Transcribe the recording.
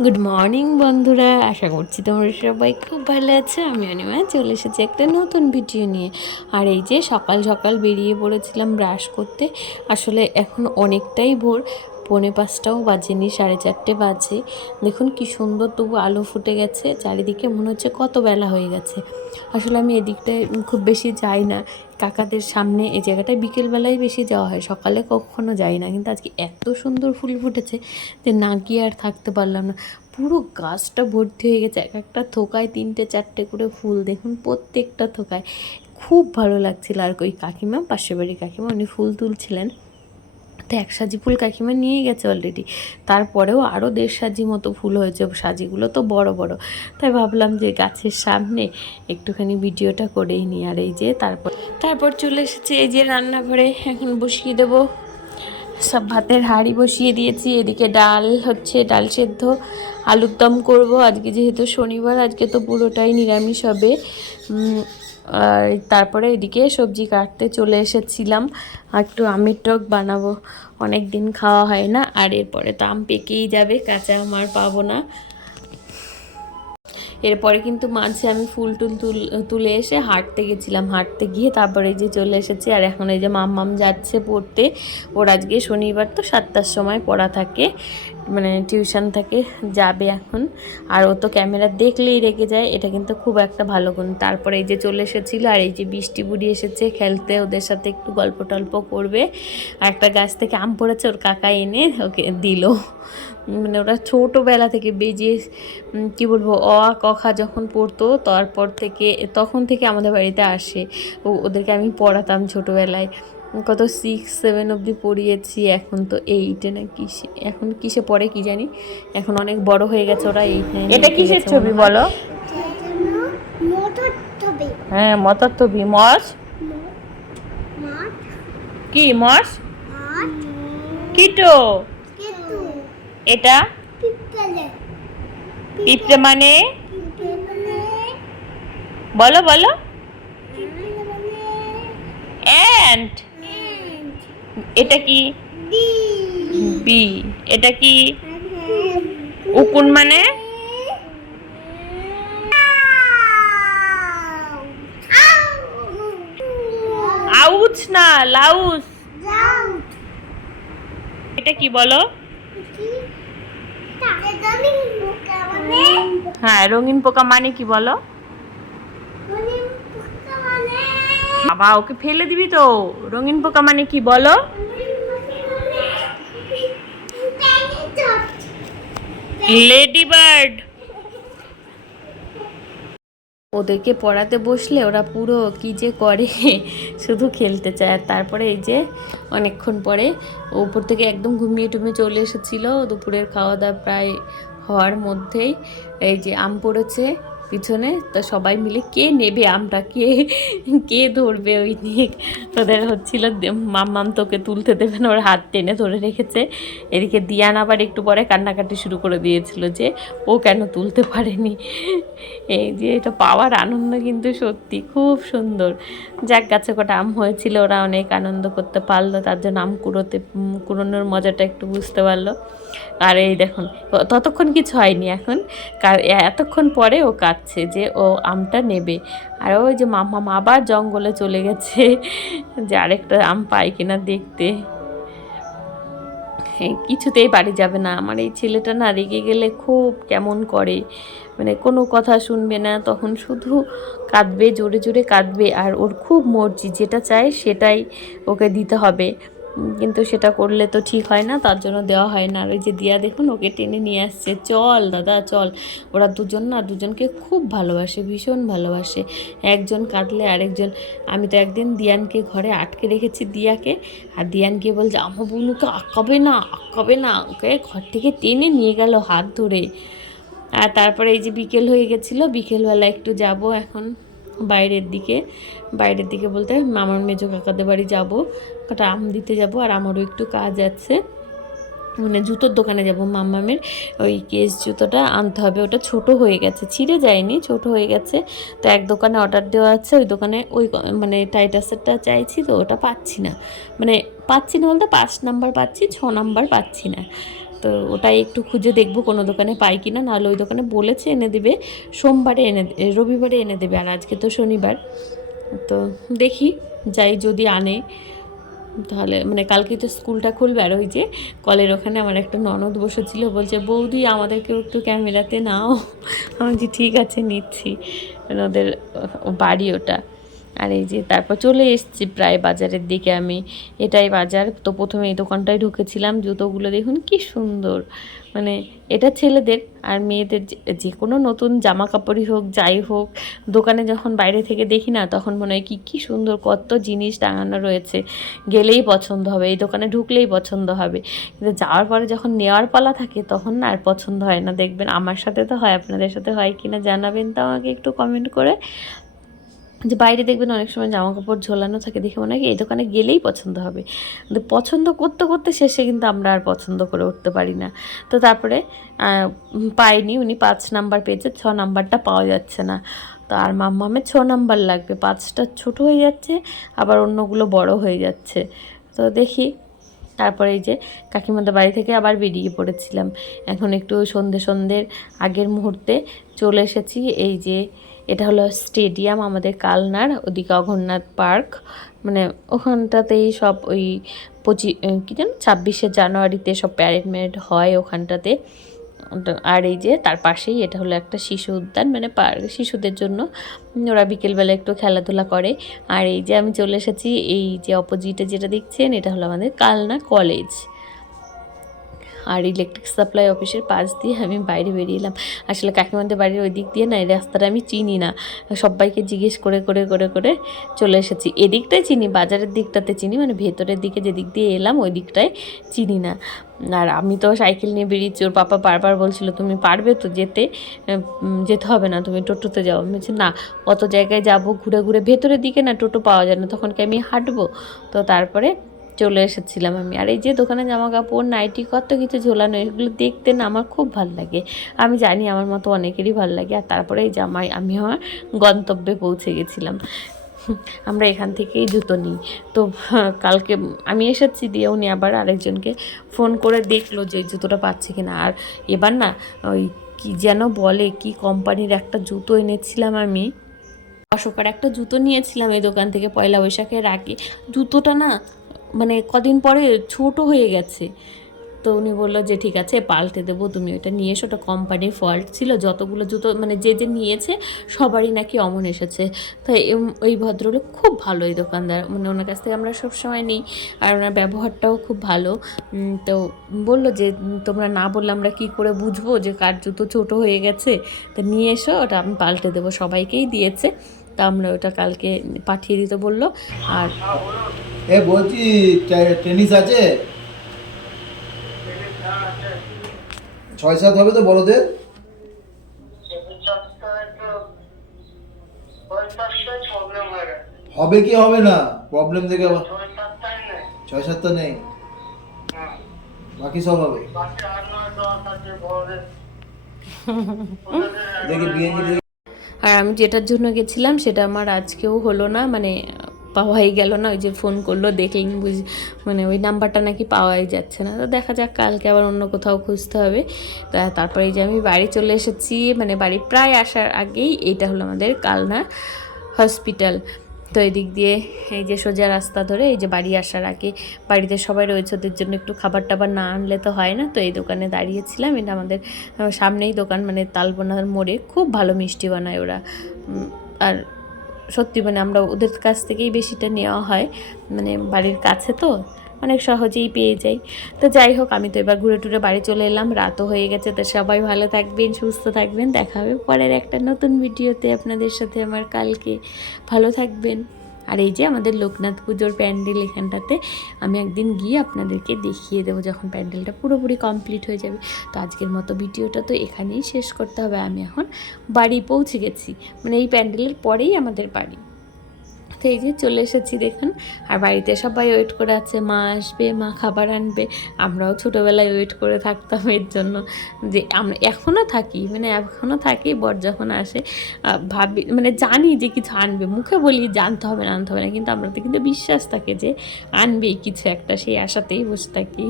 Good morning বন্ধুরা, আশা করছি তোমরা সবাই খুব ভালো আছো। আমি অনিমা চলে এসেছি একটা নতুন ভিডিও নিয়ে। আর এই যে সকাল সকাল বেরিয়ে পড়েছিলাম ব্রাশ করতে। আসলে এখন অনেকটাই ভোর, 4:45টাও বাজেনি, 4:30 বাজে। দেখুন কি সুন্দর তবু আলো ফুটে গেছে চারিদিকে, মনে হচ্ছে কত বেলা হয়ে গেছে। আসলে আমি এদিকটায় খুব বেশি যাই না, কাকাদের সামনে এই জায়গাটায় বিকেলবেলায় বেশি যাওয়া হয়, সকালে কখনো যাই না। কিন্তু আজকে এত সুন্দর ফুল ফুটেছে যে না গিয়ে আর থাকতে পারলাম না। পুরো গাছটা ভর্তি হয়ে গেছে, এক একটা থোকায় 3-4টে করে ফুল, দেখুন প্রত্যেকটা থোকায়। খুব ভালো লাগছিল। আর ওই কাকিমা, পাশের বাড়ির কাকিমা, উনি ফুল তুলছিলেন। তো 1 সাজি ফুল কাকিমা নিয়ে গেছে অলরেডি, তারপরেও আরও 1.5 সাজি মতো ফুল হয়েছে। সাজিগুলো তো বড় বড়, তাই ভাবলাম যে গাছের সামনে একটুখানি ভিডিওটা করেই নিই। আর এই যে তারপর চলে এসেছে এই যে রান্নাঘরে, এখন বসিয়ে দেবো সব। ভাতের হাঁড়ি বসিয়ে দিয়েছি, এদিকে ডাল হচ্ছে, ডাল সেদ্ধ, আলুর দম করবো। আজকে যেহেতু শনিবার, আজকে তো পুরোটাই নিরামিষ হবে। আর তারপরে এদিকে সবজি কাটতে চলে এসেছিলাম, একটু আমের টক বানাবো, অনেক দিন খাওয়া হয় না। আর এরপরে তো আম পেকেই যাবে, কাঁচা আম আর পাবো না। এরপরে কিন্তু মাঝে আমি ফুল তুলে এসে হাঁটতে গেছিলাম, হাঁটতে গিয়ে তারপরে এই যে চলে এসেছি। আর এখন এই যে মাম্মাম যাচ্ছে পড়তে। ওর আজকে শনিবার তো 7টার সময় পড়া থাকে, মানে টিউশন থাকে, যাবে এখন। আর ও তো ক্যামেরা দেখলেই রেগে যায়, এটা কিন্তু খুব একটা ভালো গুণ। তারপরে এই যে চলে এসেছিলো, আর এই যে বৃষ্টি বুড়ি এসেছে খেলতে, ওদের সাথে একটু গল্প টল্প করবে। আর একটা গাছ থেকে আম পড়েছে, ওর কাকা এনে ওকে দিল। মানে ওরা ছোটোবেলা থেকে বেজে কী বলবো, অ আ ক খ যখন পড়তো তখন থেকে আমাদের বাড়িতে আসে। ওদেরকে আমি পড়াতাম ছোটোবেলায়, কত 6-7 অবধি পড়িয়েছি। এখন তো 8-এ না কিসে, এখন কিসে পড়ে কি জানি, এখন অনেক বড় হয়ে গেছে ওরা, 8-9। এটা কিসের ছবি বলো? হ্যাঁ, মটর ছবি। মস কি? মস কিটো। এটা পিঁপড়ে মানে বলো বলো। অ্যান্ট। এটা কি? বি। এটা কি? উকুন মানে? আউচ না, লাউস। এটা কি বলো? হ্যাঁ, রঙিন পোকা মানে কি বলো? বাবা, ওকে ফেলে দিবি তো। রঙিন পোকা মানে কি বলো? Lady bird. ওদেরকে পড়াতে বসলে ওরা পুরো কি যে করে, শুধু খেলতে চায়। আর তারপরে এই যে অনেকক্ষণ পরে উপর থেকে একদম ঘুমিয়ে টুমিয়ে চলে এসেছিলো। দুপুরের খাওয়া দাওয়া প্রায় হওয়ার মধ্যেই এই যে আম পড়েছে পিছনে, তা সবাই মিলে কে নেবে আমটা, কে ধরবে, ওই নিয়ে ওদের হচ্ছিল। মাম্মাম তোকে তুলতে দেবে না, ওর হাত টেনে ধরে রেখেছে। এদিকে দিয়ান আবার একটু পরে কান্নাকাটি শুরু করে দিয়েছিল যে ও কেন তুলতে পারেনি। এই যে এটা পাওয়ার আনন্দ কিন্তু সত্যি খুব সুন্দর। যাক, গাছে কটা আম হয়েছিল, ওরা অনেক আনন্দ করতে পারলো, তার জন্য আম কুড়োনোর মজাটা একটু বুঝতে পারলো। আর এই দেখুন, ততক্ষণ কিছু হয়নি, এখন এতক্ষণ পরে ও কাঁদছে যে ও আমটা নেবে। আর ওই যে মাম্মা আবার জঙ্গলে চলে গেছে যে আরেকটা আম পাই কিনা দেখতে। কিছুতেই বাড়ি যাবে না। আমার এই ছেলেটা না রেগে গেলে খুব কেমন করে, মানে কোনো কথা শুনবে না, তখন শুধু কাঁদবে, জোরে জোরে কাঁদবে। আর ওর খুব মর্জি, যেটা চায় সেটাই ওকে দিতে হবে, কিন্তু সেটা করলে তো ঠিক হয় না, তার জন্য দেওয়া হয় না। আর ওই যে দিয়া দেখুন ওকে টেনে নিয়ে আসছে, চল দাদা চল। ওরা দুজন না দুজনকে খুব ভালোবাসে, ভীষণ ভালোবাসে। একজন কাঁদলে আরেকজন। আমি তো একদিন দিয়ানকে ঘরে আটকে রেখেছি, দিয়াকে, আর দিয়ান গিয়ে বলছে আমার বোনুকে আটকাবে না, ওকে ঘর থেকে টেনে নিয়ে গেল হাত ধরে। আর তারপরে এই যে বিকেল হয়ে গেছিলো, বিকেলবেলা একটু যাব এখন বাইরের দিকে বলতে মামার মেজো কাকাদের বাড়ি যাবো, একটা আম দিতে যাব। আর আমারও একটু কাজ আছে, মানে জুতোর দোকানে যাব, মাম্মামের ওই কেস জুতোটা আনতে হবে। ওটা ছোট হয়ে গেছে, ছিঁড়ে যায়নি, ছোট হয়ে গেছে। তো এক দোকানে অর্ডার দেওয়া আছে, ওই দোকানে ওই মানে টাইটাসেরটা চাইছি, তো ওটা পাচ্ছি না, মানে পাচ্ছি না বলতে 5 নাম্বার পাচ্ছি, 6 নাম্বার পাচ্ছি না। তো ওটাই একটু খুঁজে দেখবো কোনো দোকানে পাই কিনা, নাহলে ওই দোকানে বলেছে এনে দেবে, সোমবারে রবিবারে এনে দেবে, আর আজকে তো শনিবার। তো দেখি যাই, যদি আনে তাহলে মানে কালকে তো স্কুলটা খুলবে। আর ওই যে কলের ওখানে আমার একটা ননদ বসেছিল, বলছে বৌদি আমাদেরকেও একটু ক্যামেরাতে নাও। আমি বলছি ঠিক আছে নিচ্ছি, মানে ওদের বাড়ি ওটা। আর এই যে তারপর চলে এসেছি প্রায় বাজারের দিকে আমি, এটাই বাজার। তো প্রথমে এই দোকানটায় ঢুকেছিলাম, জুতোগুলো দেখুন কি সুন্দর, মানে এটা ছেলেদের আর মেয়েদের যে কোনো নতুন জামা কাপড়ই হোক যাই হোক, দোকানে যখন বাইরে থেকে দেখি না তখন মনে হয় কি সুন্দর কত জিনিস টাঙানো রয়েছে, গেলেই পছন্দ হবে, এই দোকানে ঢুকলেই পছন্দ হবে। কিন্তু যাওয়ার পরে যখন নেওয়ার পালা থাকে তখন না আর পছন্দ হয় না, দেখবেন আমার সাথে তো হয়, আপনাদের সাথে হয় কি না জানাবেন তো আমাকে একটু কমেন্ট করে। যে বাইরে দেখবেন অনেক সময় জামা কাপড় ঝোলানো থাকে, দেখে মনে হয় কি এই দোকানে গেলেই পছন্দ হবে, কিন্তু পছন্দ করতে করতে শেষে কিন্তু আমরা আর পছন্দ করে উঠতে পারি না। তো তারপরে পাইনি, উনি 5 নাম্বার পেয়েছে, 6 নাম্বারটা পাওয়া যাচ্ছে না। তো আর মাম্মামের 6 নাম্বার লাগবে, 5টা ছোট হয়ে যাচ্ছে, আবার অন্যগুলো বড় হয়ে যাচ্ছে। তো দেখি। তারপরে এই যে কাকিমাদের বাড়ি থেকে আবার বেরিয়ে পড়েছিলাম, এখন একটু সন্ধ্যের আগের মুহূর্তে চলে এসেছি। এই যে এটা হলো স্টেডিয়াম আমাদের কালনার, ওদিকে অঘরনাথ পার্ক, মানে ওখানটাতেই সব ওই কী যেন 26শে জানুয়ারিতে সব প্যারেড ম্যারেড হয় ওখানটাতে। আর এই যে তার পাশেই এটা হলো একটা শিশু উদ্যান, মানে পার্ক শিশুদের জন্য, ওরা বিকেলবেলা একটু খেলাধুলা করে। আর এই যে আমি চলে এসেছি, এই যে অপোজিটে যেটা দেখছেন এটা হলো আমাদের কালনা কলেজ। আর ইলেকট্রিক সাপ্লাই অফিসের পাশ দিয়ে আমি বাইরে বেরিয়ে এলাম। আসলে কাকিমাদের বাড়ির ওই দিক দিয়ে না এই রাস্তাটা আমি চিনি না, সবাইকে জিজ্ঞেস করে করে করে করে চলে এসেছি। এদিকটাই চিনি, বাজারের দিকটাতে চিনি, মানে ভেতরের দিকে যেদিক দিয়ে এলাম ওই দিকটায় চিনি না। আর আমি তো সাইকেল নিয়ে বেরিয়েছি, ওর পাপা বারবার বলছিল তুমি পারবে তো যেতে হবে না, তুমি টোটোতে যাও। আমি বলছি না, অত জায়গায় যাব ঘুরে ঘুরে, ভেতরের দিকে না টোটো পাওয়া যায় না, তখন কি আমি হাঁটবো। তো তারপরে চলে এসেছিলাম আমি। আর এই যে দোকানে জামা কাপড় নাইটি কত কিছু ঝোলানো, এগুলো দেখতে না আমার খুব ভালো লাগে, আমি জানি আমার মতো অনেকেরই ভালো লাগে। আর তারপরে এই জামাই আমি আমার গন্তব্যে পৌঁছে গেছিলাম। আমরা এখান থেকেই জুতো নিই। তো কালকে আমি এসেছি দিয়ে উনি আবার আরেকজনকে ফোন করে দেখলো যে এই জুতোটা পাচ্ছে কিনা। আর এবার না ওই কি যেন বলে, কি কোম্পানির একটা জুতো এনেছিলাম আমি, অশোকার একটা জুতো নিয়েছিলাম এই দোকান থেকে পয়লা বৈশাখের আগে, জুতোটা না মানে কদিন পরে ছোট হয়ে গেছে। তো উনি বললো যে ঠিক আছে পাল্টে দেবো, তুমি ওটা নিয়ে এসো, ওটা কোম্পানির ফল্ট ছিল। যতগুলো জুতো মানে যে নিয়েছে সবারই নাকি অমন এসেছে। তো ওই ভদ্রলোক খুব ভালো, এই দোকানদার, মানে ওনার কাছ থেকে আমরা সবসময় নিই, আর ওনার ব্যবহারটাও খুব ভালো। তো বললো যে তোমরা না বললে আমরা কী করে বুঝবো যে কার জুতো ছোটো হয়ে গেছে, তো নিয়ে এসো, ওটা আমি পাল্টে দেবো। সবাইকেই দিয়েছে, তা আমরা ওটা কালকে পাঠিয়ে দিতে বললো। আর বলছি টেনিস আছে 6-7 হবে তো বড়দের? হবে কি হবে না প্রবলেম দেখে আবার 6-7টা নেই, বাকি সব হবে। দেখি বিএনজি। আর আমি যেটার জন্য গেছিলাম সেটা আমার আজকেও হলো না, মানে পাওয়াই গেল না। ওই যে ফোন করলো দেখলেন মানে ওই নাম্বারটা নাকি পাওয়াই যাচ্ছে না। তো দেখা যাক কালকে আবার অন্য কোথাও খুঁজতে হবে। তারপরে এই যে আমি বাড়ি চলে এসেছি, মানে বাড়ি প্রায় আসার আগেই এইটা হলো আমাদের কালনা হসপিটাল। তো এদিক দিয়ে এই যে সোজা রাস্তা ধরে এই যে বাড়ি আসার আগে, বাড়িতে সবাই রয়েছে, ওদের জন্য একটু খাবার টাবার না আনলে তো হয় না। তো এই দোকানে দাঁড়িয়েছিলাম, এটা আমাদের সামনেই দোকান, মানে তালবোনার মোড়ে, খুব ভালো মিষ্টি বানায় ওরা। আর সত্যি মানে আমরা ওদের কাছ থেকেই বেশিটা নেওয়া হয়, মানে বাড়ির কাছে তো অনেক সহজেই পেয়ে যাই। তো যাই হোক, আমি তো এবার ঘুরে টুরে বাড়ি চলে এলাম, রাতও হয়ে গেছে। তো সবাই ভালো থাকবেন, সুস্থ থাকবেন, দেখা হবে পরের একটা নতুন ভিডিওতে আপনাদের সাথে আমার কালকে। ভালো থাকবেন। আর এই যে আমাদের লোকনাথ পুজোর প্যান্ডেল, এখানটাতে আমি একদিন গিয়ে আপনাদেরকে দেখিয়ে দেবো যখন প্যান্ডেলটা পুরোপুরি কমপ্লিট হয়ে যাবে। তো আজকের মতো ভিডিওটা তো এখানেই শেষ করতে হবে, আমি এখন বাড়ি পৌঁছে গেছি, মানে এই প্যান্ডেলের পরেই আমাদের বাড়ি। তো এই যে চলে এসেছি দেখুন, আর বাড়িতে সবাই ওয়েট করে আছে, মা আসবে, মা খাবার আনবে। আমরাও ছোটোবেলায় ওয়েট করে থাকতাম এর জন্য, যে আমরা এখনও থাকি, মানে এখনও থাকি। বর যখন আসে ভাবি, মানে জানি যে কিছু আনবে, মুখে বলি জানতে হবে না আনতে হবে না, কিন্তু আমরা তো কিন্তু বিশ্বাস থাকে যে আনবেই কিছু একটা, সেই আশাতেই বসে থাকি।